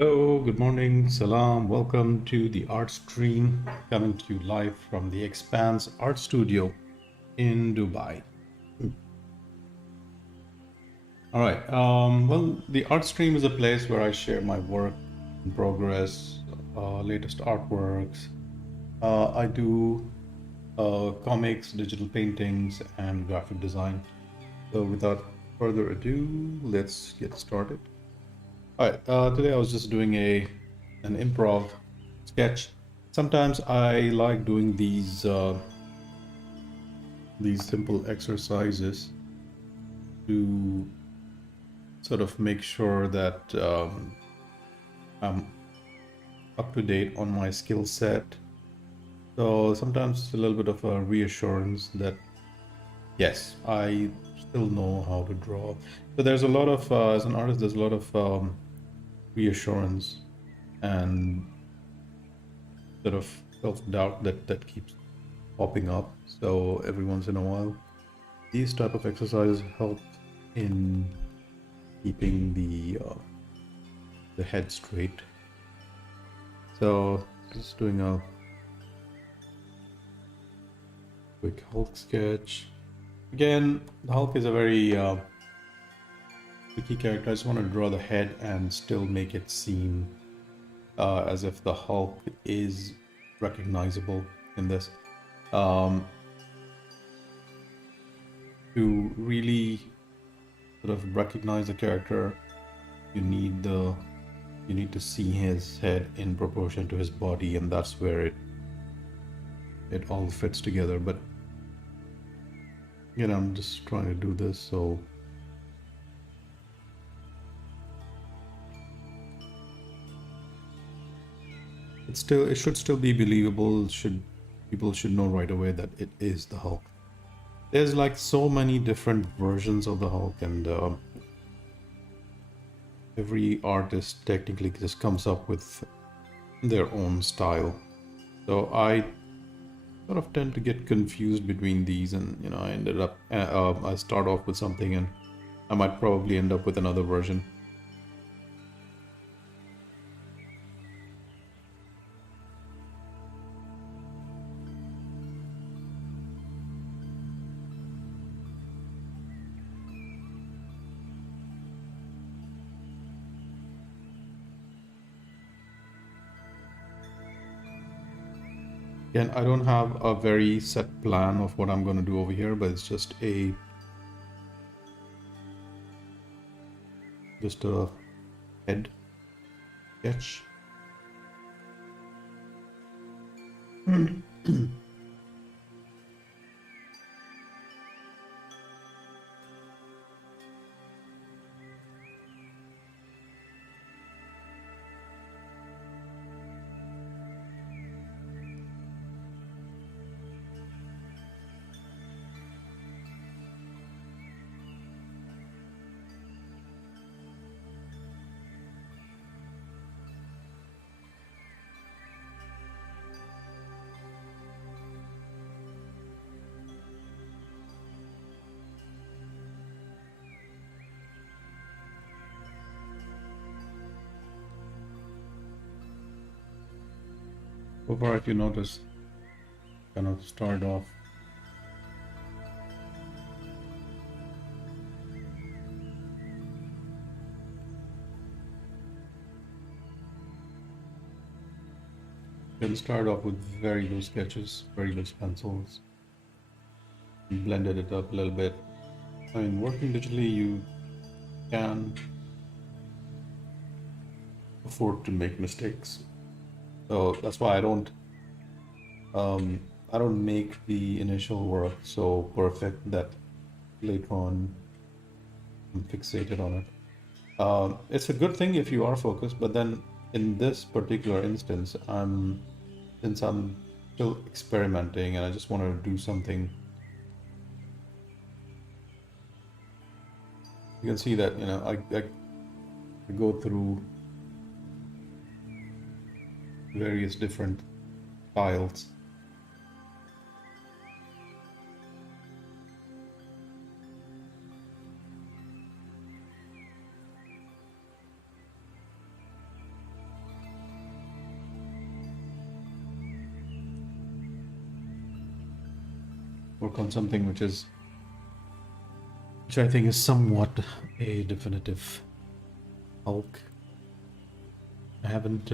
Hello, good morning, salam. Welcome to the Artstream, coming to you live from the Expanse Art Studio in Dubai. All right. Well, the Artstream is a place where I share my work in progress, latest artworks. I do comics, digital paintings, and graphic design. So, without further ado, let's get started. All right. Today I was just doing an improv sketch. Sometimes I like doing these simple exercises to sort of make sure that I'm up to date on my skill set. So sometimes it's a little bit of a reassurance that yes, I still know how to draw. So there's a lot of as an artist, there's a lot of reassurance and sort of self-doubt that keeps popping up. So every once in a while, these type of exercises help in keeping the head straight. So just doing a quick Hulk sketch. Again, the Hulk is a very tricky character. I just want to draw the head and still make it seem as if the Hulk is recognizable in this. To really sort of recognize the character, you need to see his head in proportion to his body, and that's where it all fits together. But again, I'm just trying to do this so it should still be believable. Should People should know right away that it is the Hulk. There's like so many different versions of the Hulk, and every artist technically just comes up with their own style. So I sort of tend to get confused between these, and I ended up I start off with something and I might probably end up with another version. Again, I don't have a very set plan of what I'm going to do over here, but it's just a head sketch. So far, if you notice, kind of start off with very loose sketches, very loose pencils, blended it up a little bit. I mean, working digitally, you can afford to make mistakes. So that's why I don't make the initial work so perfect that later on I'm fixated on it. It's a good thing if you are focused, but then in this particular instance, since I'm still experimenting and I just want to do something. You can see that I go through various different styles. work on something which I think is somewhat a definitive Hulk. I haven't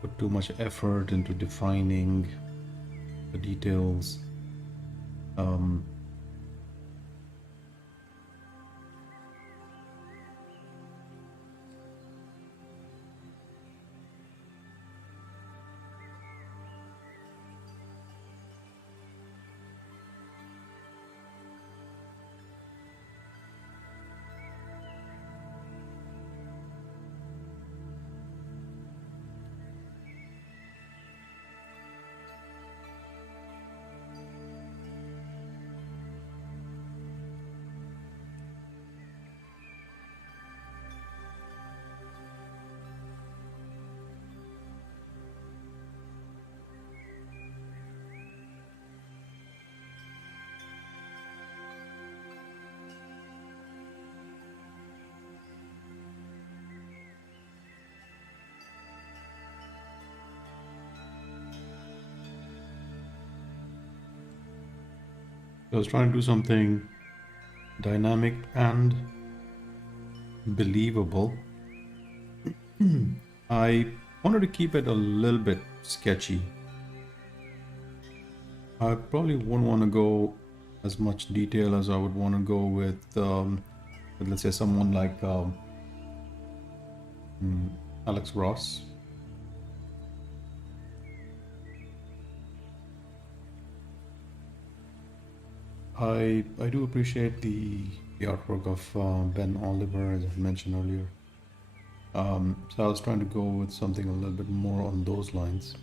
put too much effort into defining the details. I was trying to do something dynamic and believable. I wanted to keep it a little bit sketchy. I probably wouldn't want to go as much detail as I would want to go with let's say someone like Alex Ross. I do appreciate the artwork of Ben Oliver, as I mentioned earlier. So I was trying to go with something a little bit more on those lines,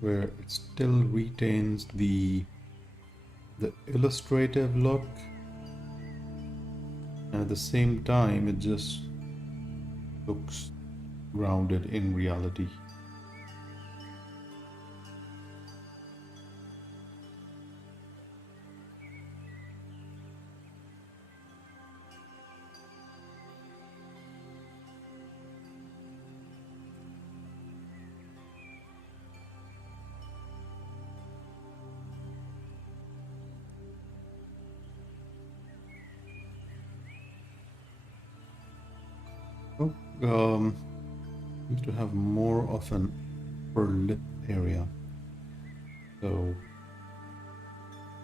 where it still retains the illustrative look, and at the same time it just looks grounded in reality. Need to have more of an upper lip area. So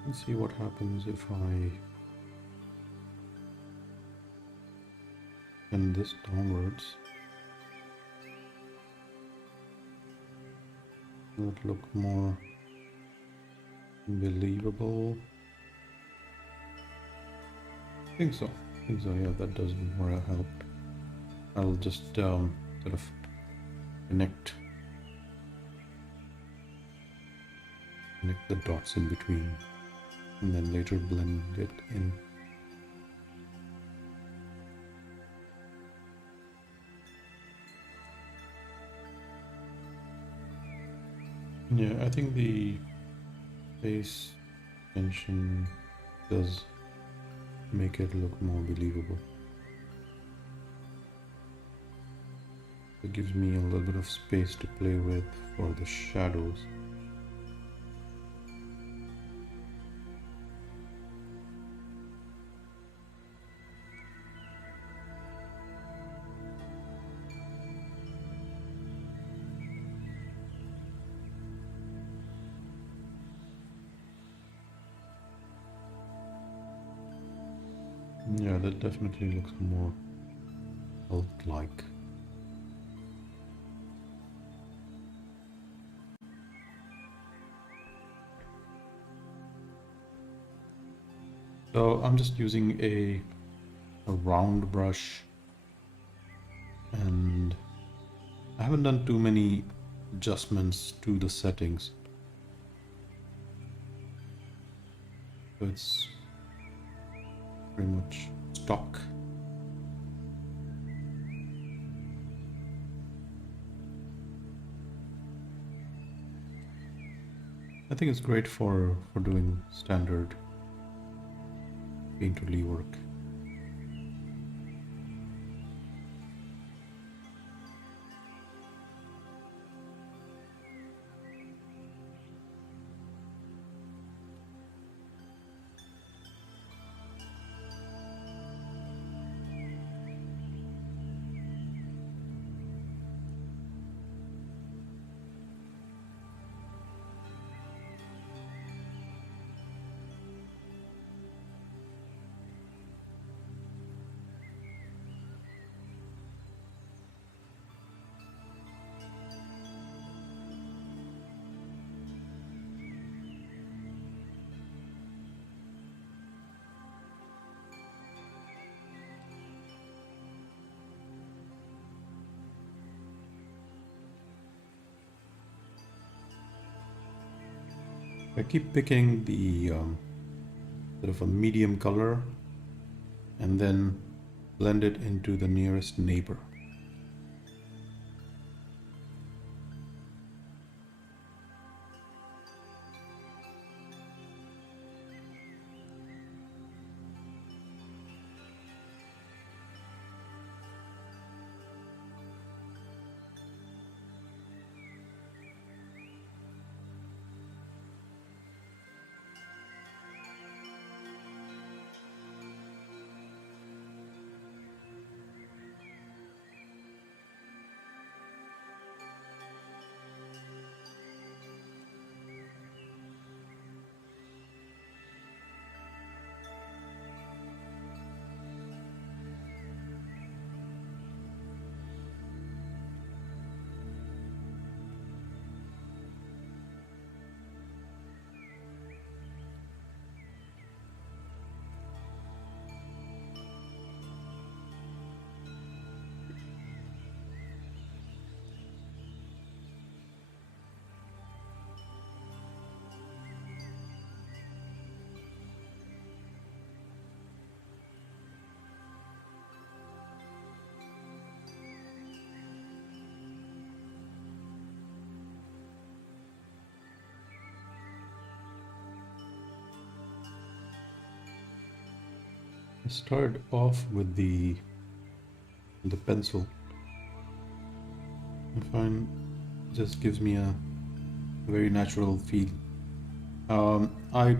let's see what happens if I bend this downwards. Will it look more believable? I think so. Yeah, that does more help. I'll just sort of connect the dots in between and then later blend it in. Yeah, I think the face tension does make it look more believable. It gives me a little bit of space to play with for the shadows. Yeah, that definitely looks more Hulk-like. So I'm just using a round brush, and I haven't done too many adjustments to the settings. So it's pretty much stock. I think it's great for doing standard painterly work. I keep picking the sort of a medium color and then blend it into the nearest neighbor. I started off with the pencil. I find it just gives me a very natural feel. I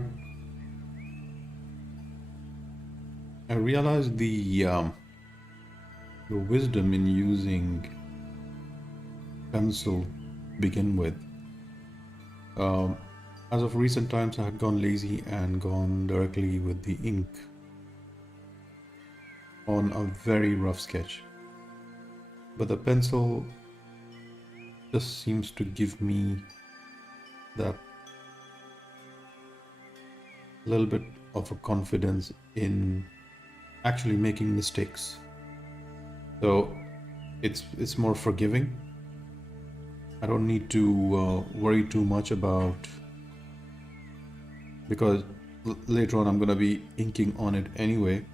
realized the wisdom in using pencil to begin with. Um, as of recent times, I had gone lazy and gone directly with the ink on a very rough sketch. But the pencil just seems to give me that little bit of a confidence in actually making mistakes. So it's more forgiving. I don't need to worry too much about, because later on I'm going to be inking on it anyway,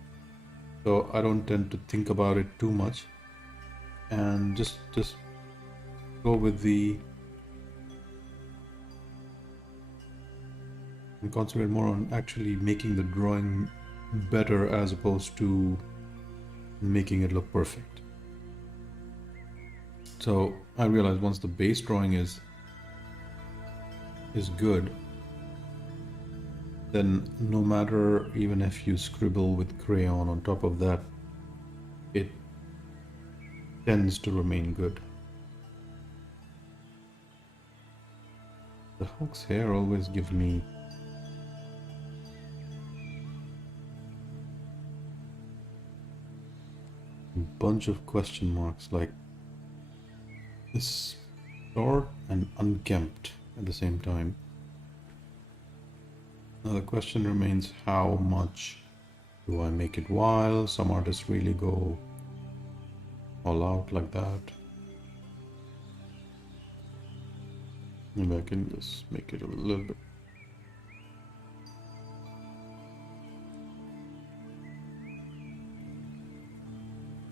so I don't tend to think about it too much and just go with and concentrate more on actually making the drawing better as opposed to making it look perfect. So I realized once the base drawing is good, then no matter even if you scribble with crayon on top of that, it tends to remain good. The Hulk's hair always gives me a bunch of question marks, like it's short and unkempt at the same time. Now the question remains, how much do I make it wild? Some artists really go all out like that. Maybe I can just make it a little bit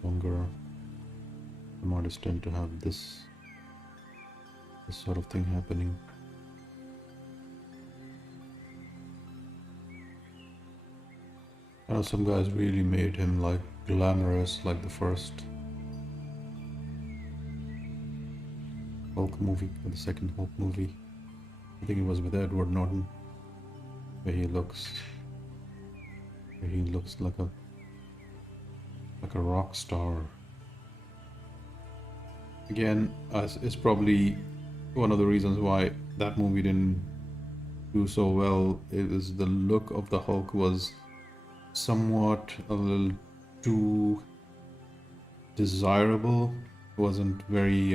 longer. Some artists tend to have this sort of thing happening. I know some guys really made him like glamorous, like the first Hulk movie, or the second Hulk movie. I think it was with Edward Norton, where he looks like a rock star. Again, it's probably one of the reasons why that movie didn't do so well. It is the look of the Hulk was somewhat a little too desirable. It wasn't very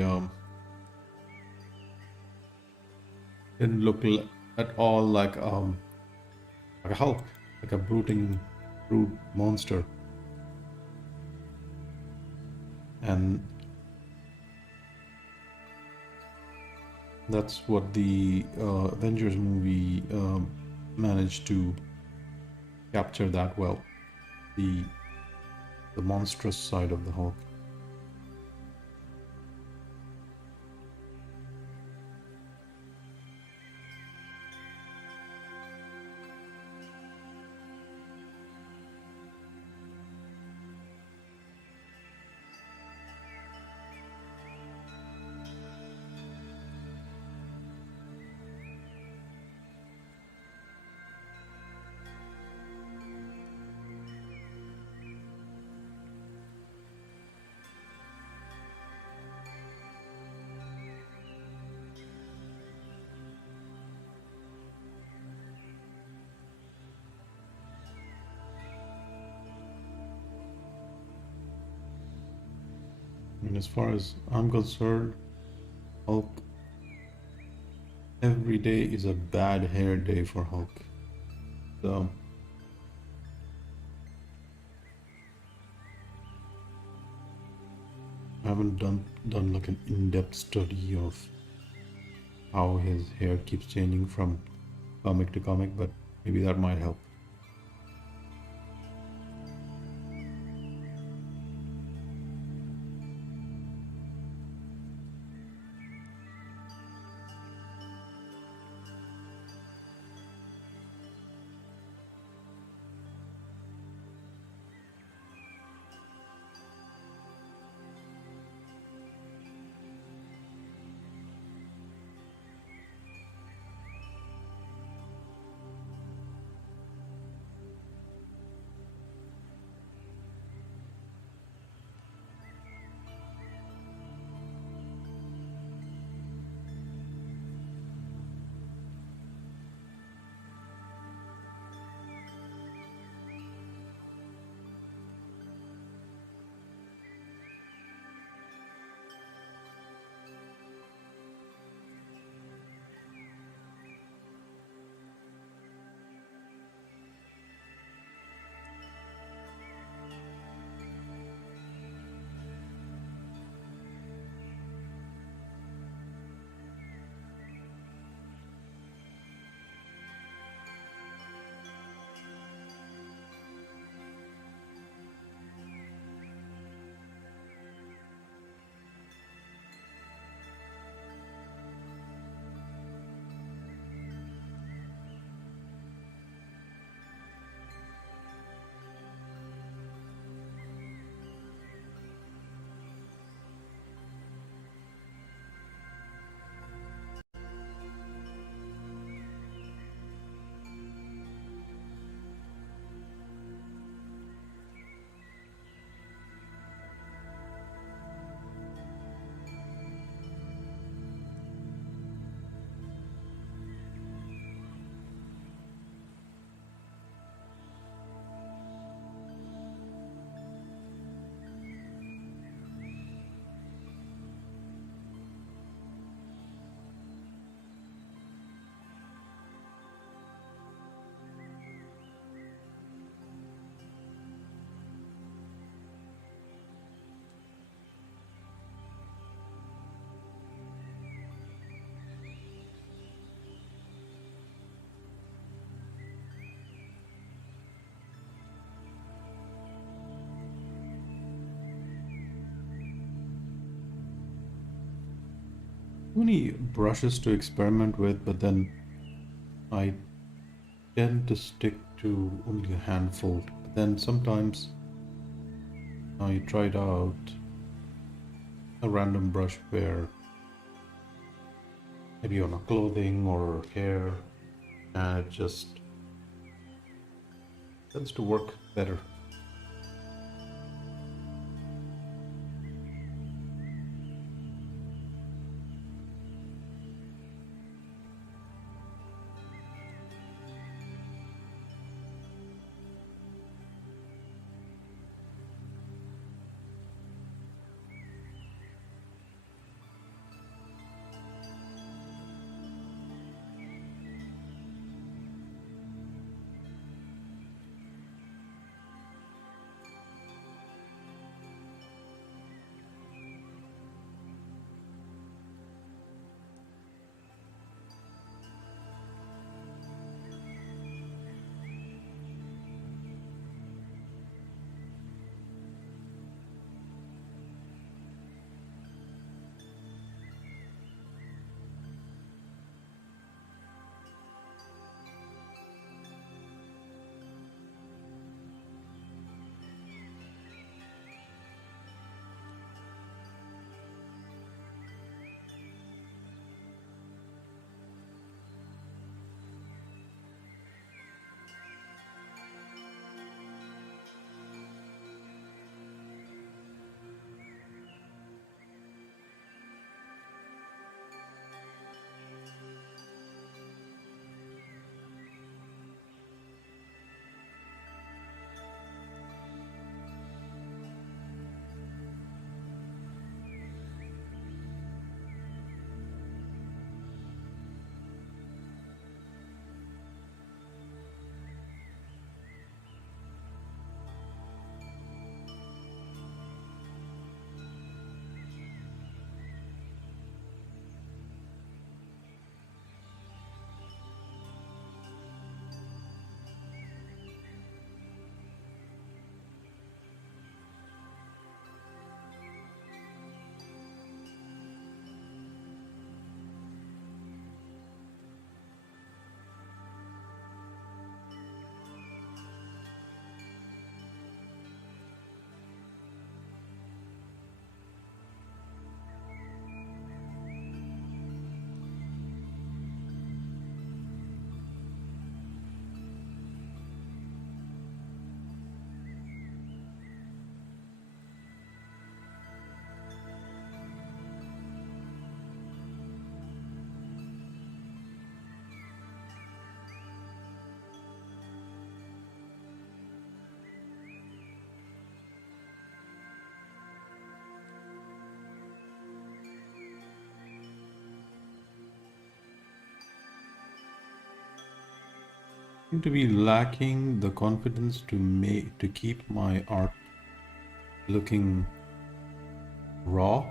didn't look at all like a Hulk, like a brute monster. And That's what the Avengers movie managed to capture that well. The the monstrous side of the Hulk. And as far as I'm concerned, Hulk, every day is a bad hair day for Hulk. So I haven't done like an in-depth study of how his hair keeps changing from comic to comic, but maybe that might help. Too many brushes to experiment with, but then I tend to stick to only a handful. But then sometimes I tried out a random brush where maybe on a clothing or hair, and it just tends to work better. seem to be lacking the confidence to keep my art looking raw.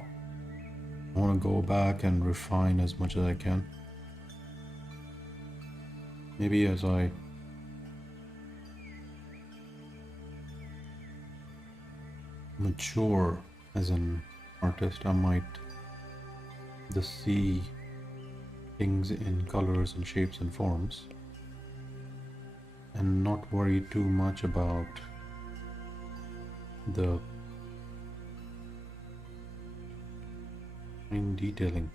I want to go back and refine as much as I can. Maybe as I mature as an artist, I might just see things in colors and shapes and forms and not worry too much about the fine detailing.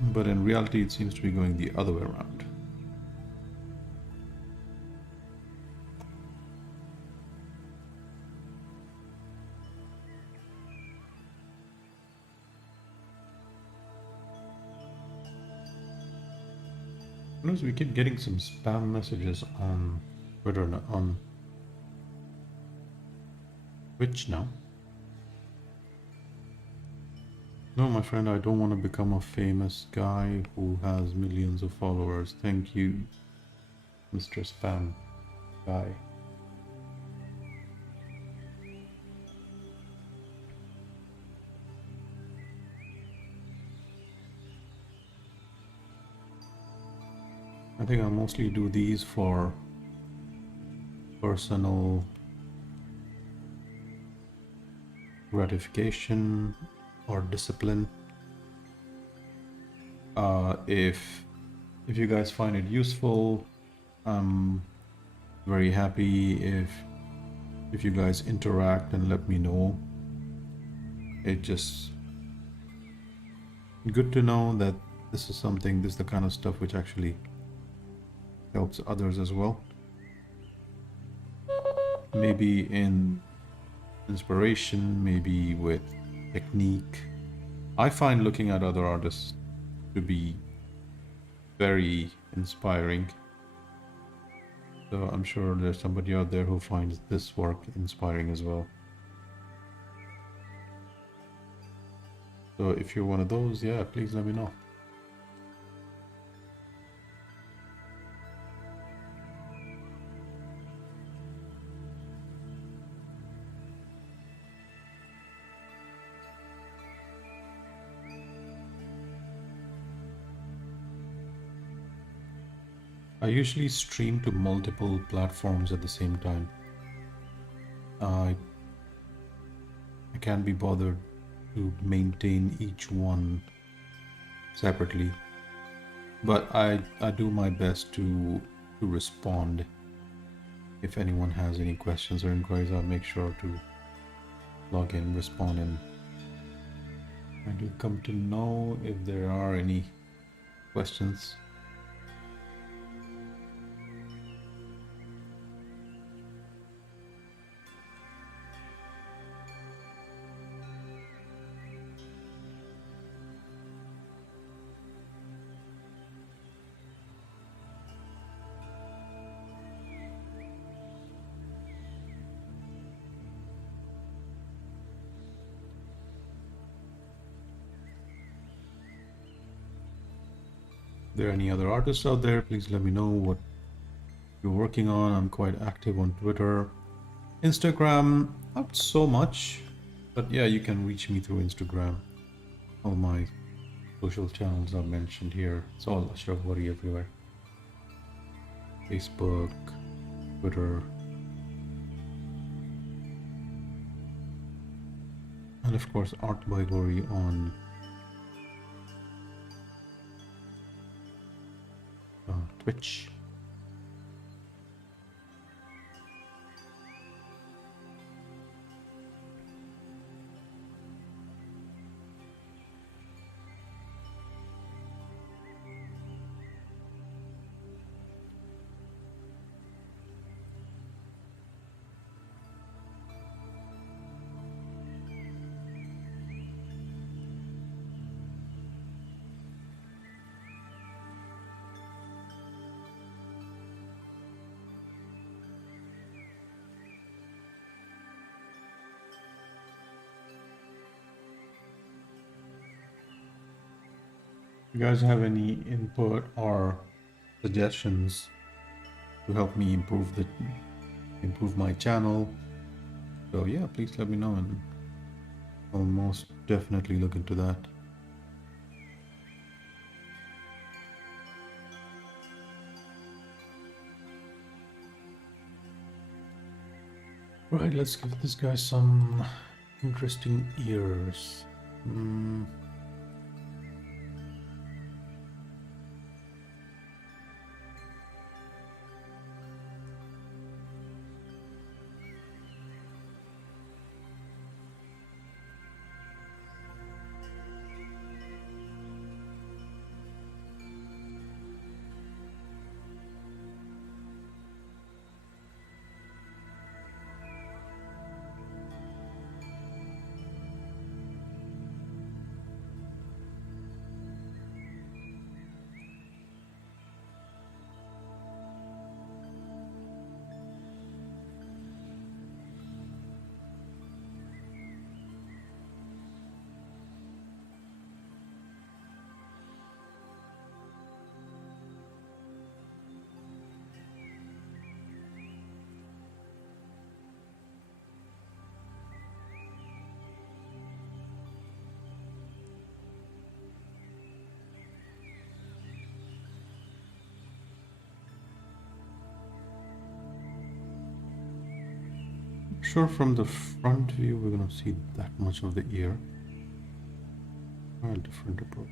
But in reality, it seems to be going the other way around. Notice we keep getting some spam messages on Twitter, on Twitch now. No, my friend, I don't want to become a famous guy who has millions of followers. Thank you, Mr. Spam Guy. I think I mostly do these for personal gratification or discipline. If you guys find it useful, I'm very happy if you guys interact and let me know. It just good to know that this is the kind of stuff which actually helps others as well. Maybe in inspiration, maybe with technique. I find looking at other artists to be very inspiring. So I'm sure there's somebody out there who finds this work inspiring as well. So if you're one of those, yeah, please let me know. I usually stream to multiple platforms at the same time. I can't be bothered to maintain each one separately, but I do my best to respond. If anyone has any questions or inquiries, I'll make sure to log in, respond, and I do come to know if there are any questions. If there are any other artists out there, please let me know what you're working on. I'm quite active on Twitter. Instagram, not so much, but yeah, you can reach me through Instagram. All my social channels are mentioned here. It's all Ashraf Ghori everywhere. Facebook, Twitter, and of course Art by Ghori on Twitch. If you guys have any input or suggestions to help me improve my channel, so yeah, please let me know and I'll most definitely look into that. Right, let's give this guy some interesting ears. Sure, from the front view, we're gonna see that much of the ear. Try a different approach.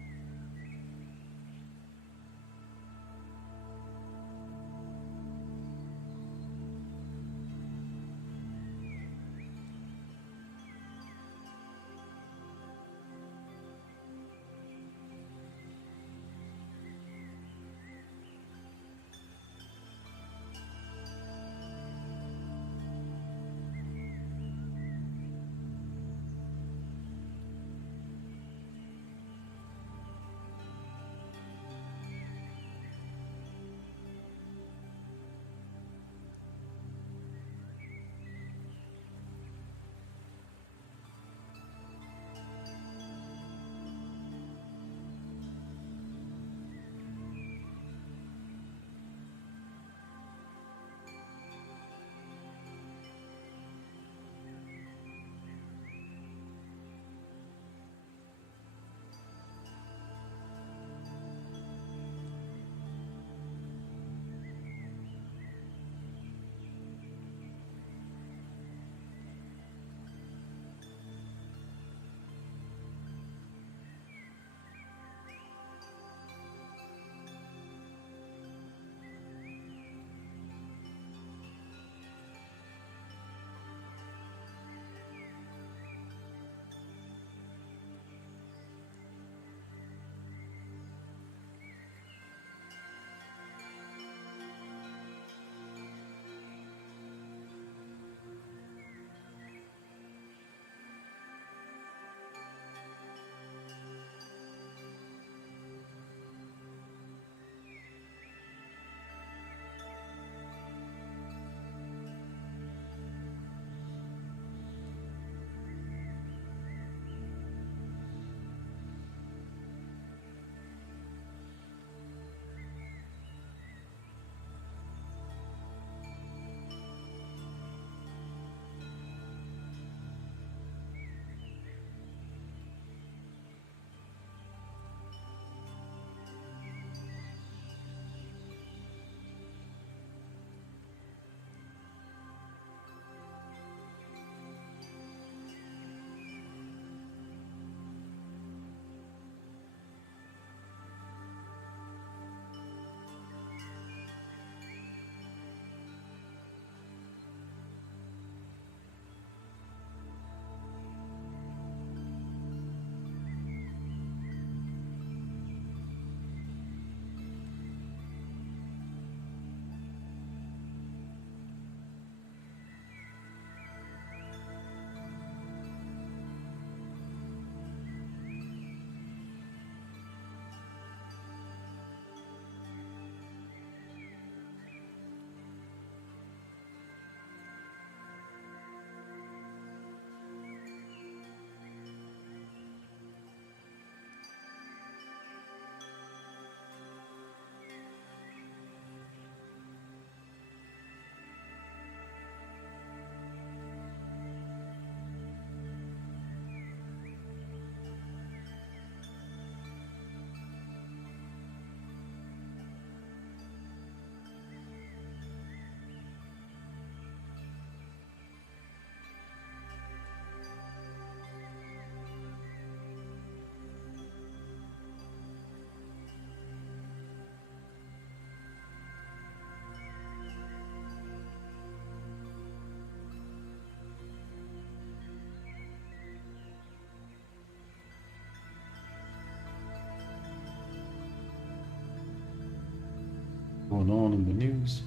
going on in the news.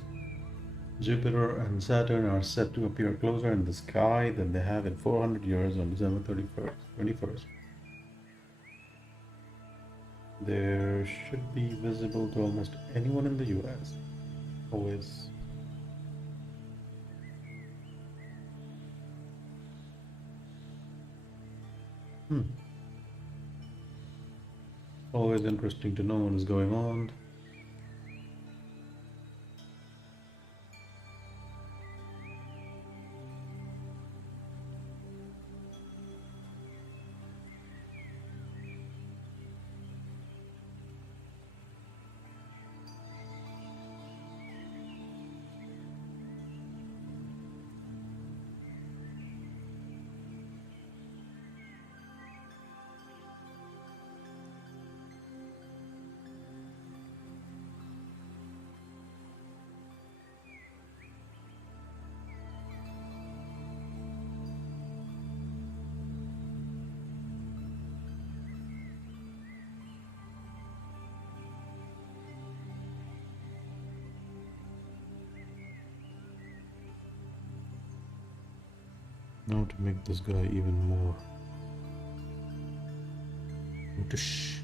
Jupiter and Saturn are set to appear closer in the sky than they have in 400 years on December 31st, 21st. They should be visible to almost anyone in the US. Always. Always interesting to know what is going on. Now to make this guy even more brutish.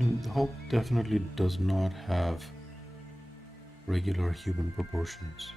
The Hulk definitely does not have regular human proportions.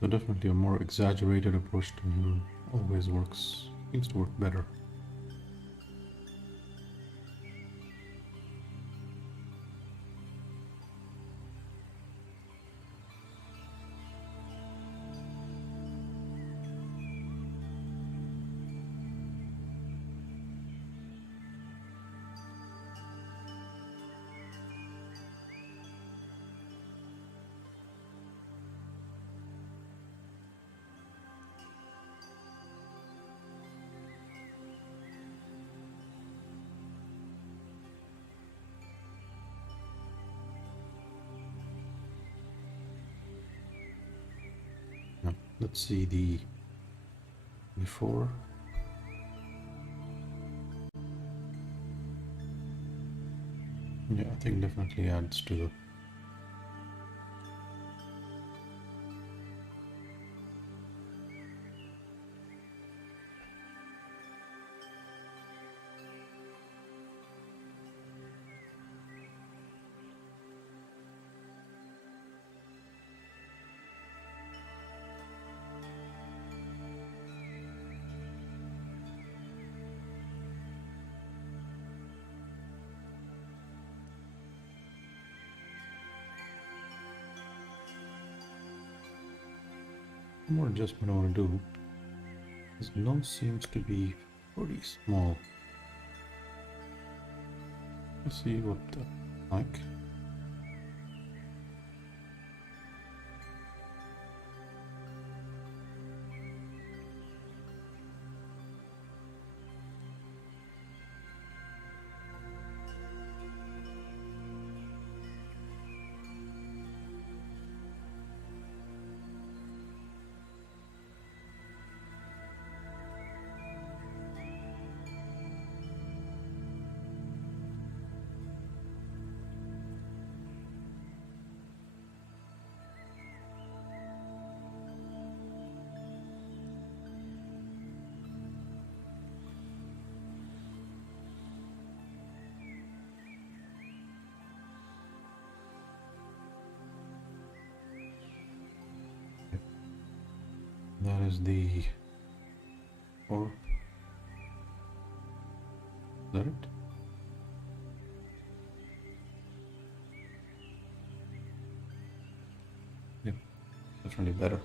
So definitely a more exaggerated approach to him always works, seems to work better. Now, let's see the before. Yeah, I think definitely adds to the more adjustment I want to do. His nose seems to be pretty small. Let's see what that's like. That is the, or is that it? Yep, definitely better.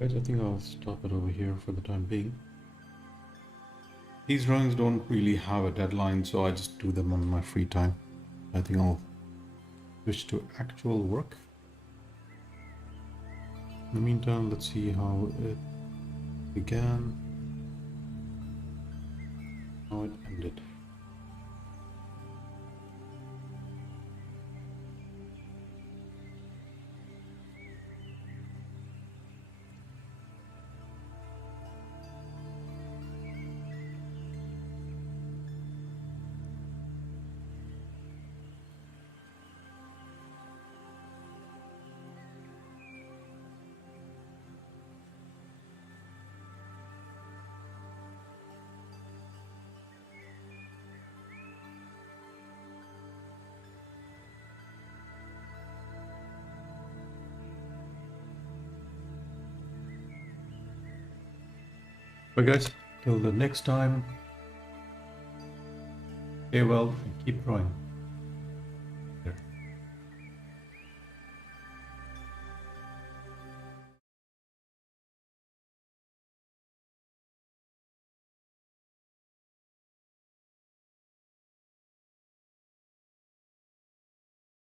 Guys, I think I'll stop it over here for the time being. These drawings don't really have a deadline, so I just do them on my free time. I think I'll switch to actual work. In the meantime, let's see how it began, how it ended. But guys, till the next time, stay well and keep drawing.